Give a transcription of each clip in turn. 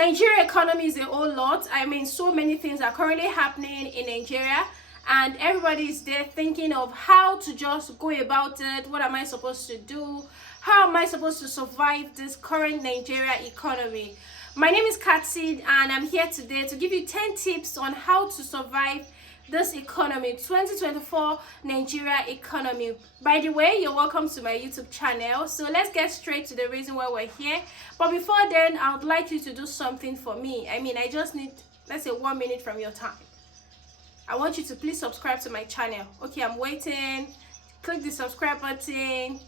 Nigeria economy is a whole lot. I mean, so many things are currently happening in Nigeria, and everybody is there thinking of how to just go about it. What am I supposed to do? How am I supposed to survive this current Nigeria economy? My name is Katsid, and I'm here today to give you 10 tips on how to survive this economy, 2024 Nigeria economy. By the way, you're welcome to my YouTube channel. So let's get straight to the reason why we're here. But before then, I would like you to do something for me. I just need, let's say, 1 minute from your time. I want you to please subscribe to my channel. Okay, I'm waiting. Click the subscribe button.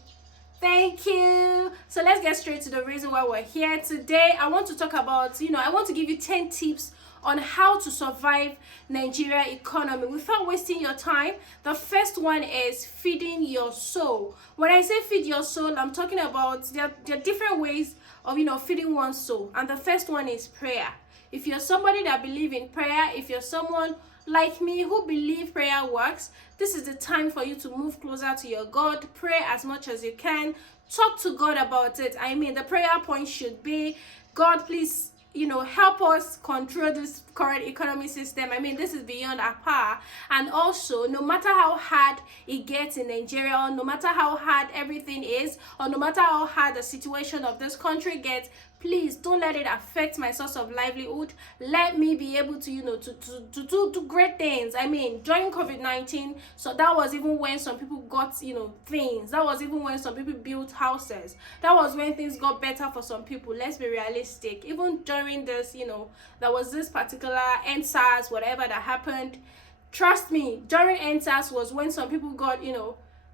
Thank you. So let's get straight to the reason why we're here today. I want to talk about, I want to give you 10 tips on how to survive Nigeria economy without wasting your time. The first one is feeding your soul. When I say feed your soul, I'm talking about there are different ways of feeding one's soul, and the first one is prayer. If you're somebody that believes in prayer, if you're someone like me who believe prayer works, this is the time for you to move closer to your God. Pray as much as you can. Talk to God about it. The prayer point should be, God, please, help us control this current economy system. This is beyond our power. And also, no matter how hard it gets in Nigeria, or no matter how hard everything is, or no matter how hard the situation of this country gets, please don't let it affect my source of livelihood. Let me be able to, to do great things. During COVID-19, so that was even when some people got, things. That was even when some people built houses. That was when things got better for some people. Let's be realistic. Even during this, there was this particular EndSARS, whatever that happened. Trust me, during EndSARS was when some people got,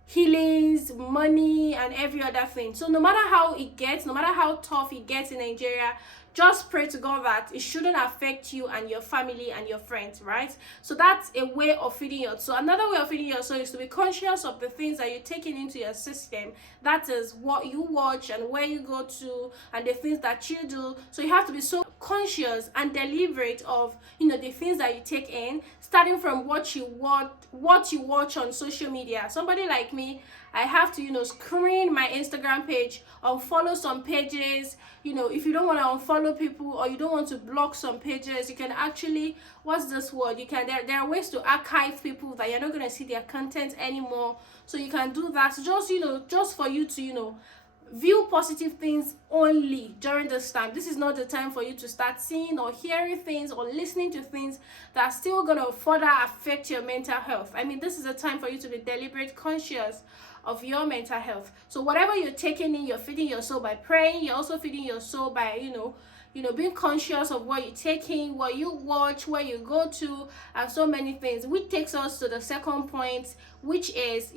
healings, money, and every other thing. So no matter how it gets, no matter how tough it gets in Nigeria, just pray to God that it shouldn't affect you and your family and your friends, right? So that's a way of feeding your soul. Another way of feeding your soul is to be conscious of the things that you're taking into your system. That is what you watch and where you go to and the things that you do. So you have to be so conscious and deliberate of, the things that you take in, starting from what you watch on social media. Somebody like me, I have to, screen my Instagram page, unfollow some pages. If you don't want to unfollow people or you don't want to block some pages, you can actually, what's this word? There are ways to archive people that you're not going to see their content anymore. So you can do that. So just for you to, view positive things only during this time. This is not the time for you to start seeing or hearing things or listening to things that are still going to further affect your mental health. This is a time for you to be deliberate, conscious of your mental health. So whatever you're taking in, you're feeding your soul by praying. You're also feeding your soul by, being conscious of what you're taking, what you watch, where you go to, and so many things. Which takes us to the second point, which is,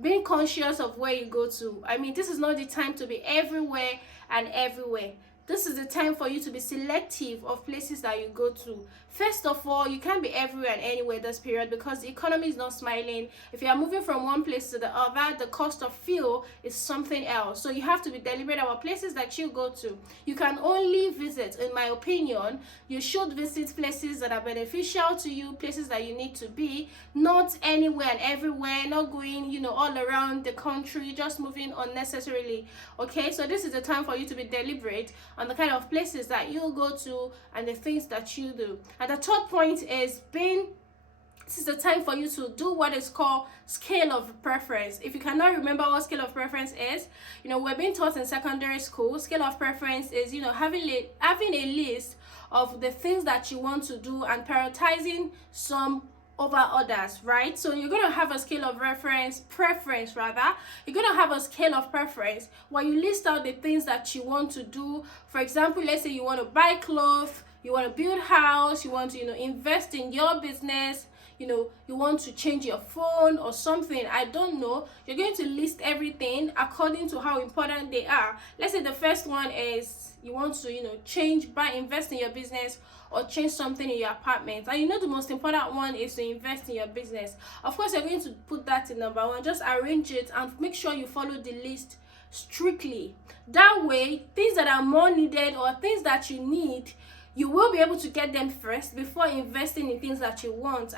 being conscious of where you go to. This is not the time to be everywhere and everywhere. This is the time for you to be selective of places that you go to. First of all, you can't be everywhere and anywhere this period because the economy is not smiling. If you are moving from one place to the other, the cost of fuel is something else. So you have to be deliberate about places that you go to. You can only visit, in my opinion, you should visit places that are beneficial to you, places that you need to be, not anywhere and everywhere, not going, all around the country, just moving unnecessarily. Okay, so this is the time for you to be deliberate on the kind of places that you go to and the things that you do. And the third point is this is the time for you to do what is called scale of preference. If you cannot remember what scale of preference is, we're being taught in secondary school. Scale of preference is, having a list of the things that you want to do and prioritizing some over others, right? So you're going to have a scale of preference. You're going to have a scale of preference where you list out the things that you want to do. For example, let's say you want to buy clothes, you want to build house, you want to, invest in your business, you want to change your phone or something. I don't know. You're going to list everything according to how important they are. Let's say the first one is you want to, invest in your business or change something in your apartment. And the most important one is to invest in your business. Of course, you're going to put that in number one. Just arrange it and make sure you follow the list strictly. That way, things that are more needed or things that you need, you will be able to get them first before investing in things that you want.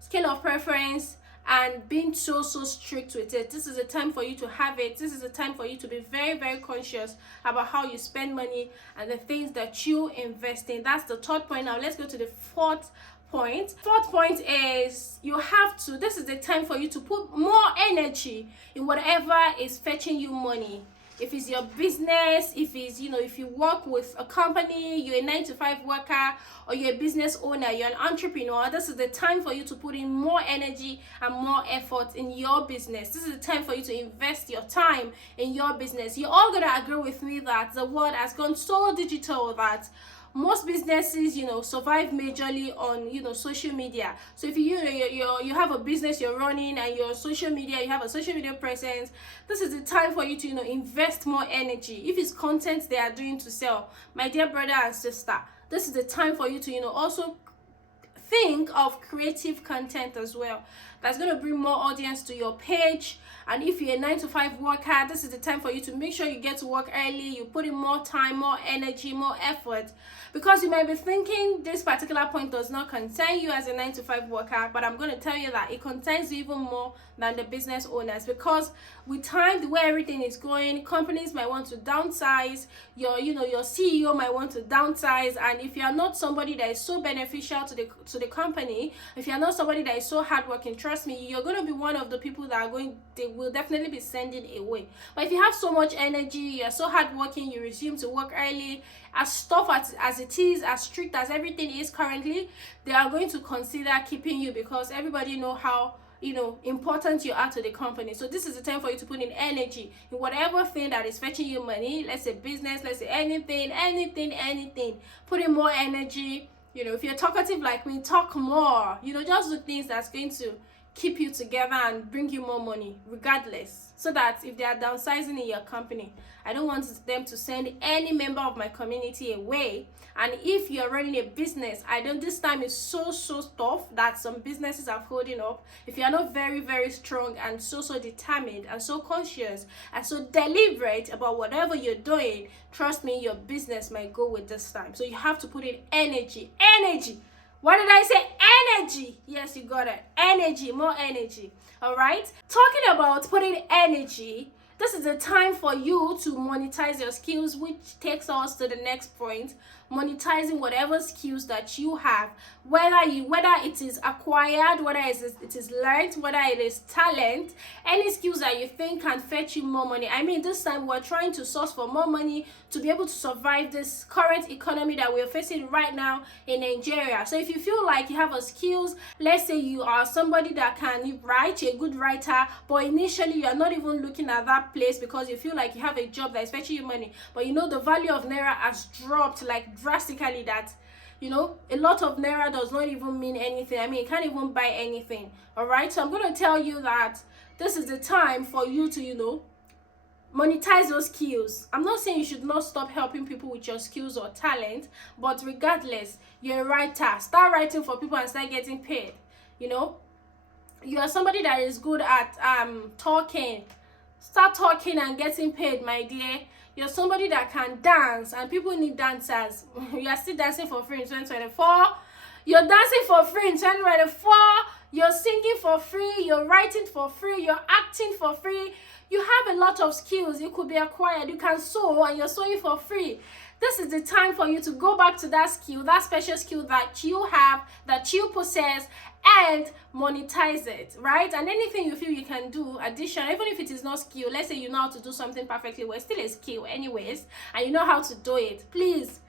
Scale of preference and being so strict with it. This is a time for you to have it. This is a time for you to be very, very conscious about how you spend money and the things that you invest in. That's the third point. Now let's go to the fourth point. Fourth point is this is the time for you to put more energy in whatever is fetching you money. If it's your business, if it's, if you work with a company, you're a 9-to-5 worker, or you're a business owner, you're an entrepreneur, this is the time for you to put in more energy and more effort in your business. This is the time for you to invest your time in your business. You're all going to agree with me that the world has gone so digital that most businesses, survive majorly on, social media. So if you have a business you're running and you're on social media, you have a social media presence, this is the time for you to, invest more energy. If it's content they are doing to sell, my dear brother and sister, this is the time for you to, also think of creative content as well. That's going to bring more audience to your page. And if you're a 9-to-5 worker, this is the time for you to make sure you get to work early. You put in more time, more energy, more effort. Because you might be thinking this particular point does not concern you as a 9-to-5 worker, but I'm going to tell you that it concerns you even more than the business owners. Because with time, the way everything is going, companies might want to downsize. Your CEO might want to downsize. And if you're not somebody that is so beneficial to the company, if you're not somebody that is so hardworking, trust me, you're going to be one of the people that they will definitely be sending away. But if you have so much energy, you're so hardworking, you resume to work early, as tough as it is, as strict as everything is currently, they are going to consider keeping you because everybody know how important you are to the company. So this is the time for you to put in energy in whatever thing that is fetching you money. Let's say business, let's say anything. Put in more energy. If you're talkative like me, talk more. Just do things that's going to keep you together and bring you more money regardless, so that if they are downsizing in your company, I don't want them to send any member of my community away. And if you're running a business, this time is so tough that some businesses are holding up. If you're not very, very strong and so determined and so conscious and so deliberate about whatever you're doing, trust me, your business might go with this time. So you have to put in energy. What did I say? Energy. Yes, you got it. Energy, more energy. All right. Talking about putting energy, this is the time for you to monetize your skills, which takes us to the next point. Monetizing whatever skills that you have, whether it is acquired, whether it is learned, whether it is talent, any skills that you think can fetch you more money. I mean, this time we're trying to source for more money to be able to survive this current economy that we're facing right now in Nigeria. So if you feel like you have a skills, let's say you are somebody that can write, you're a good writer, but initially you are not even looking at that place because you feel like you have a job that is fetching you money, but the value of naira has dropped like drastically that a lot of naira does not even mean anything. I mean, you can't even buy anything. All right, so I'm going to tell you that this is the time for you to monetize those skills. I'm not saying you should not stop helping people with your skills or talent, but regardless, you're a writer, start writing for people and start getting paid. You are somebody that is good at talking, start talking and getting paid, my dear. You're somebody that can dance and people need dancers. You are still dancing for free in 2024. You're dancing for free in 2024. You're singing for free. You're writing for free. You're acting for free. You have a lot of skills. You could be acquired. You can sew and you're sewing for free. This is the time for you to go back to that skill, that special skill that you have, that you possess, and monetize it, right? And anything you feel you can do addition, even if it is not skill, let's say you know how to do something perfectly well, it's still a skill anyways, and you know how to do it, please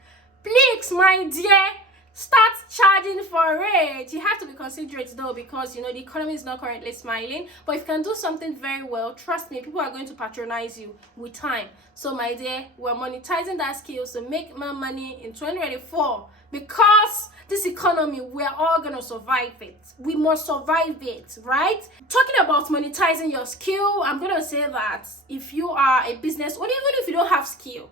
my dear, start charging for it. You have to be considerate though, because the economy is not currently smiling, but if you can do something very well, trust me, people are going to patronize you with time. So my dear, we're monetizing that skill to make more money in 2024, because this economy, we're all gonna survive it. We must survive it, right? Talking about monetizing your skill, I'm gonna say that if you are a business, or even if you don't have skill,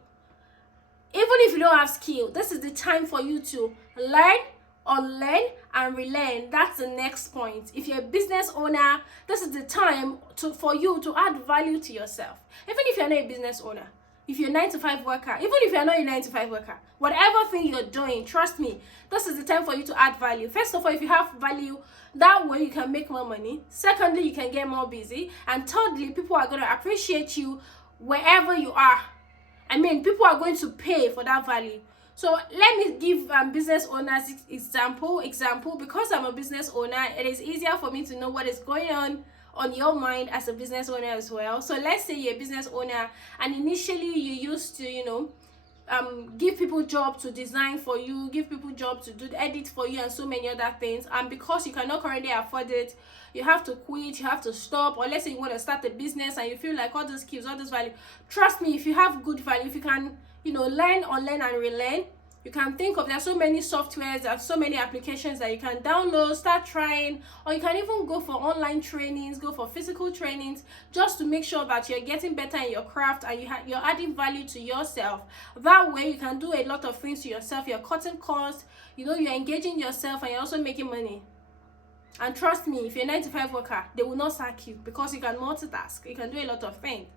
this is the time for you to learn, unlearn, and relearn. That's the next point. If you're a business owner, this is the time for you to add value to yourself. Even if you're not a business owner, if you're a 9 to 5 worker, even if you're not a 9 to 5 worker, whatever thing you're doing, trust me, this is the time for you to add value. First of all, if you have value, that way you can make more money. Secondly, you can get more busy. And thirdly, people are going to appreciate you wherever you are. I mean, people are going to pay for that value. So let me give business owners example. Because I'm a business owner, it is easier for me to know what is going on your mind as a business owner as well. So let's say you're a business owner and initially you used to, give people job to design for you, give people job to do the edit for you and so many other things, and because you cannot currently afford it, you have to quit, you have to stop. Or let's say you want to start a business and you feel like all those skills, all this value, trust me, if you have good value, if you can learn, unlearn and relearn, you can think of, there's so many softwares, there's so many applications that you can download, start trying, or you can even go for online trainings, go for physical trainings, just to make sure that you're getting better in your craft and you're adding value to yourself. That way you can do a lot of things to yourself, you're cutting costs, you're engaging yourself, and you're also making money. And trust me, if you're a 9 to 5 worker, they will not sack you because you can multitask, you can do a lot of things.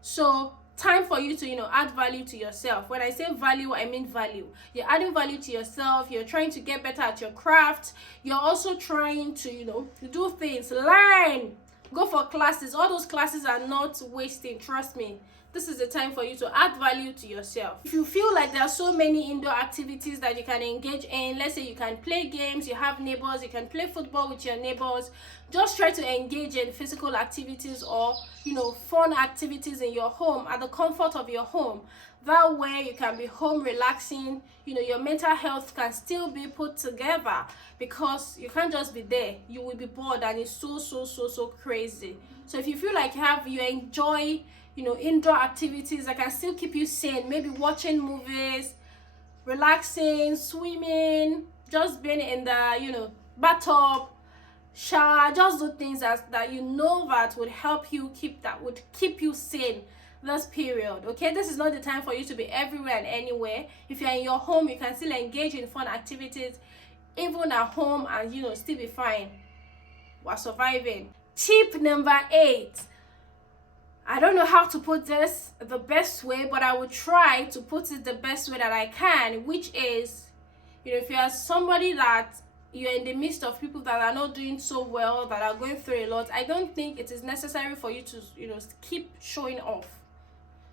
So time for you to add value to yourself. When I say value, I mean value. You're adding value to yourself, you're trying to get better at your craft, you're also trying to do things, learn, go for classes. All those classes are not wasting, trust me. This is the time for you to add value to yourself. If you feel like there are so many indoor activities that you can engage in, let's say you can play games, you have neighbors, you can play football with your neighbors, just try to engage in physical activities or fun activities in your home, at the comfort of your home. That way you can be home relaxing, your mental health can still be put together, because you can't just be there, you will be bored, and it's so crazy. So if you feel like you enjoy indoor activities that can still keep you sane, maybe watching movies, relaxing, swimming, just being in the bathtub, shower, just do things that would keep you sane this period. Okay, this is not the time for you to be everywhere and anywhere. If you're in your home, you can still engage in fun activities even at home and still be fine. We're surviving. Tip number 8. I don't know how to put this the best way, but I will try to put it the best way that I can, which is, if you are somebody that you're in the midst of people that are not doing so well, that are going through a lot, I don't think it is necessary for you to, keep showing off.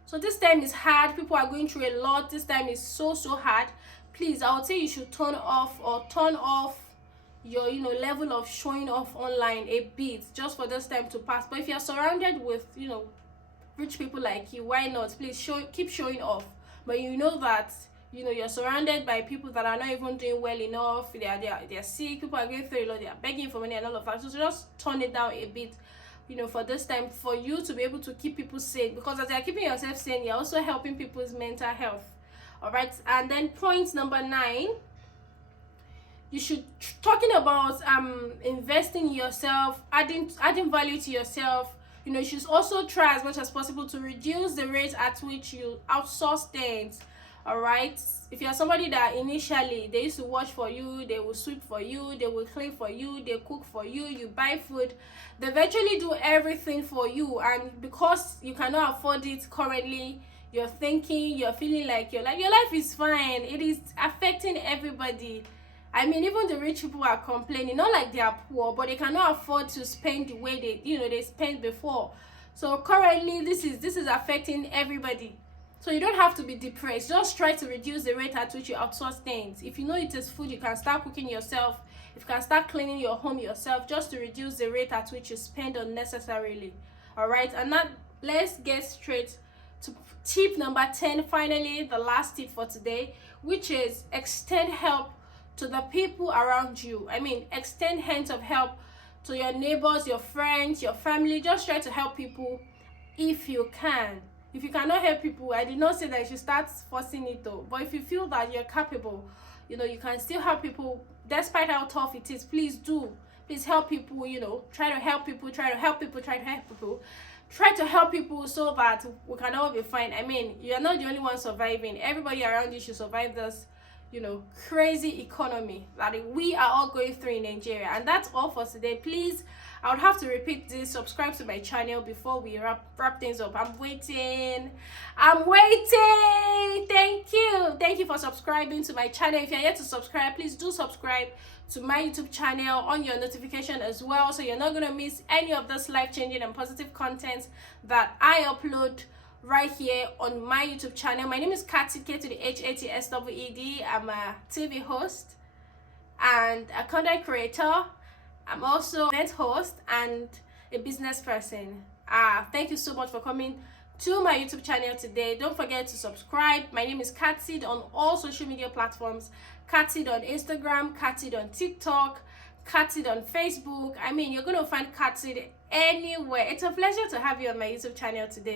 So this time is hard. People are going through a lot. This time is so hard. Please, I would say you should turn off your level of showing off online a bit, just for this time to pass. But if you're surrounded with rich people like you, why not? Please keep showing off. But that you're surrounded by people that are not even doing well enough. They're sick, people are going through a lot, they're begging for money and all of that. So just turn it down a bit, for this time, for you to be able to keep people sane, because as you're keeping yourself sane, you're also helping people's mental health. All right. And then point number 9, you should talking about investing in yourself, adding value to yourself. You should also try as much as possible to reduce the rate at which you outsource things. All right. If you're somebody that initially they used to wash for you, they will sweep for you, they will clean for you, they cook for you, you buy food, they eventually do everything for you, and because you cannot afford it currently, you're feeling like your life is fine. It is affecting everybody. I mean, even the rich people are complaining, not like they are poor, but they cannot afford to spend the way they spent before. So currently this is affecting everybody. So you don't have to be depressed. Just try to reduce the rate at which you outsource things. If it is food, you can start cooking yourself. If you can start cleaning your home yourself, just to reduce the rate at which you spend unnecessarily. All right. And now let's get straight to tip number 10. Finally, the last tip for today, which is extend help to the people around you. I mean, extend hands of help to your neighbors, your friends, your family. Just try to help people if you can. If you cannot help people, I did not say that you should start forcing it though. But if you feel that you're capable, you can still help people despite how tough it is. Please do. Please help people, try to help people, try to help people, try to help people. Try to help people so that we can all be fine. I mean, you're not the only one surviving. Everybody around you should survive this, crazy economy that we are all going through in Nigeria. And that's all for today. Please, I would have to repeat this: subscribe to my channel before we wrap things up. I'm waiting. Thank you for subscribing to my channel. If you're yet to subscribe, please do subscribe to my YouTube channel on your notification as well, so you're not going to miss any of this life-changing and positive content that I upload right here on my YouTube channel. My name is Katsid, K to the HATSWED. I'm a TV host and a content creator. I'm also an event host and a business person. Thank you so much for coming to my YouTube channel today. Don't forget to subscribe. My name is Katsid on all social media platforms. Katsid on Instagram, Katsid on TikTok, Katsid on Facebook. I mean, you're going to find Katsid anywhere. It's a pleasure to have you on my YouTube channel today.